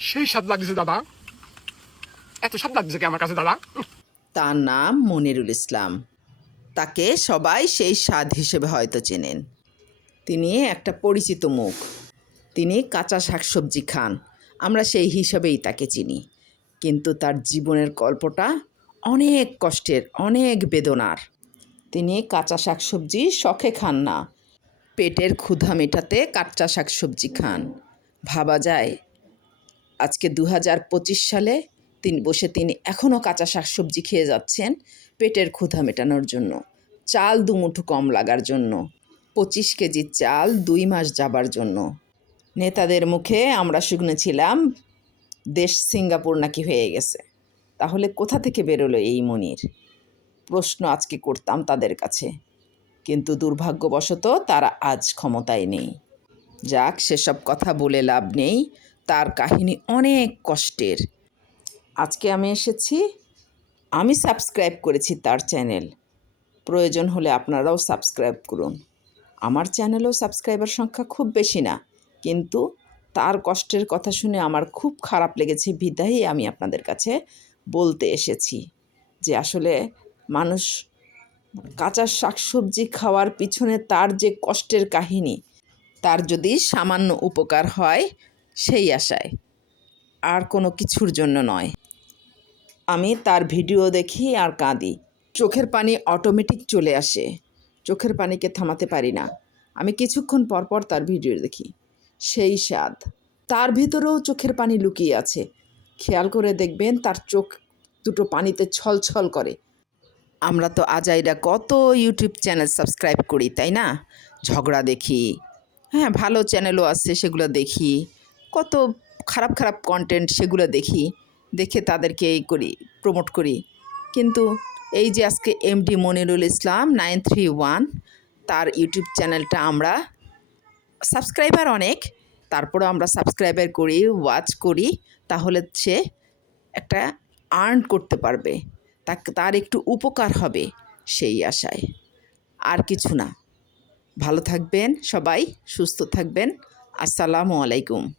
সেই স্বাদ লাগছে দাদা। এত স্বাদ লাগছে কি আমার কাছে, দাদা? তার নাম মনিরুল ইসলাম। তাকে সবাই সেই স্বাদ হিসেবে হয়তো চেনেন। তিনি একটা পরিচিত মুখ। তিনি কাঁচা শাকসবজি খান। আমরা সেই হিসাবেই তাকে চিনি। কিন্তু তার জীবনের গল্পটা অনেক কষ্টের, অনেক বেদনার। তিনি কাঁচা শাকসবজি শখে খান না। পেটের ক্ষুধা মেটাতে কাঁচা শাকসবজি খান। ভাবা যায়, আজকে দু হাজার পঁচিশ সালে তিনি, বসে তিনি এখনও কাঁচা শাকসবজি খেয়ে যাচ্ছেন পেটের ক্ষুধা মেটানোর জন্য। চাল দুমুঠো কম লাগার জন্য। পঁচিশ কেজি চাল দুই মাস যাবার জন্য। নেতাদের মুখে আমরা শুনেছিলাম, দেশ সিঙ্গাপুর নাকি হয়ে গেছে। তাহলে কোথা থেকে বেরোলো এই মনির? প্রশ্ন আজকে করতাম তাদের কাছে। কিন্তু দুর্ভাগ্যবশত তারা আজ ক্ষমতায় নেই। যাক, সেসব কথা বলে লাভ নেই। তার কাহিনী অনেক কষ্টের। আজকে আমি এসেছি। আমি সাবস্ক্রাইব করেছি তার চ্যানেল। প্রয়োজন হলে আপনারাও সাবস্ক্রাইব করুন। আমার চ্যানেলেও সাবস্ক্রাইবার সংখ্যা খুব বেশি না। কিন্তু তার কষ্টের কথা শুনে আমার খুব খারাপ লেগেছে। বিদায়ী আমি আপনাদের কাছে বলতে এসেছি যে আসলে মানুষ কাঁচা শাকসবজি খাওয়ার পিছনে তার যে কষ্টের কাহিনী, তার যদি সামান্য উপকার হয়, সেই আশায়। আর কোনো কিছুর জন্য নয়। আমি তার ভিডিও দেখি আর কাঁদি। চোখের পানি অটোমেটিক চলে আসে। চোখের পানিকে থামাতে পারি না। আমি কিছুক্ষণ পর পর তার ভিডিও দেখি। সেই স্বাদ। তার ভিতরেও চোখের পানি লুকিয়ে আছে। খেয়াল করে দেখবেন তার চোখ দুটো পানিতে ছলছল করে। আমরা তো আজাইরা কত ইউটিউব চ্যানেল সাবস্ক্রাইব করি, তাই না? ঝগড়া দেখি। হ্যাঁ ভালো চ্যানেলও আছে, সেগুলো দেখি। কত খারাপ খারাপ কন্টেন্ট সেগুলো দেখি, দেখে তাদেরকে এই করি প্রমোট করি। কিন্তু এই যে আজকে MD Monirul Islam nine three one, তার ইউটিউব চ্যানেলটা আমরা সাবস্ক্রাইবার অনেক, তারপরেও আমরা সাবস্ক্রাইবার করি ওয়াচ করি, তাহলে সে একটা আর্ন করতে পারবে। তার একটু উপকার হবে সেই আশায়। আর কিছু না। ভালো থাকবেন সবাই, সুস্থ থাকবেন। আসসালামু আলাইকুম।